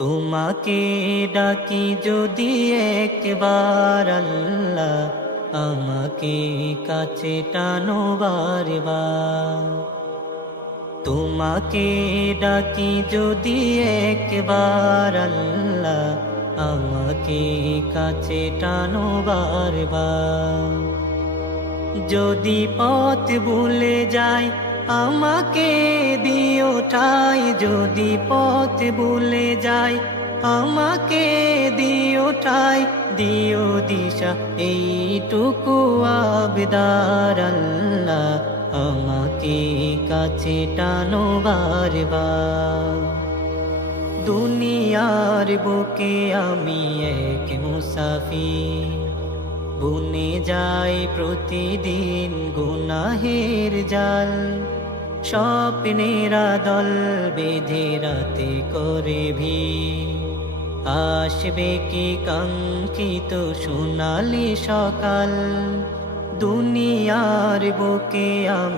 তোমাকে ডাকি যদি একবার আল্লাহ, আমাকে কাছে টানো বারবার। তোমাকে ডাকি যদি একবার আল্লাহ, আমাকে কাছে টানো বারবার। যদি পথ ভুলে যাই আমাকে দিও ঠাই, যদি পথ ভুলে যাই আমাকে দিও ঠাই, দিও দিশা এইটুকু আবদার আল্লাহ, আমাকে কাছে টানো বারবার। দুনিয়ার বুকে আমি এক মুসাফির, বুনে যাই প্রতিদিন গুনাহের জাল। স্বপ্নেরা দল বেঁধে রাতে করে ভিড়, আসবে কি কাঙ্ক্ষিত সোনালি সকাল। দুনিয়ার বুকে আমি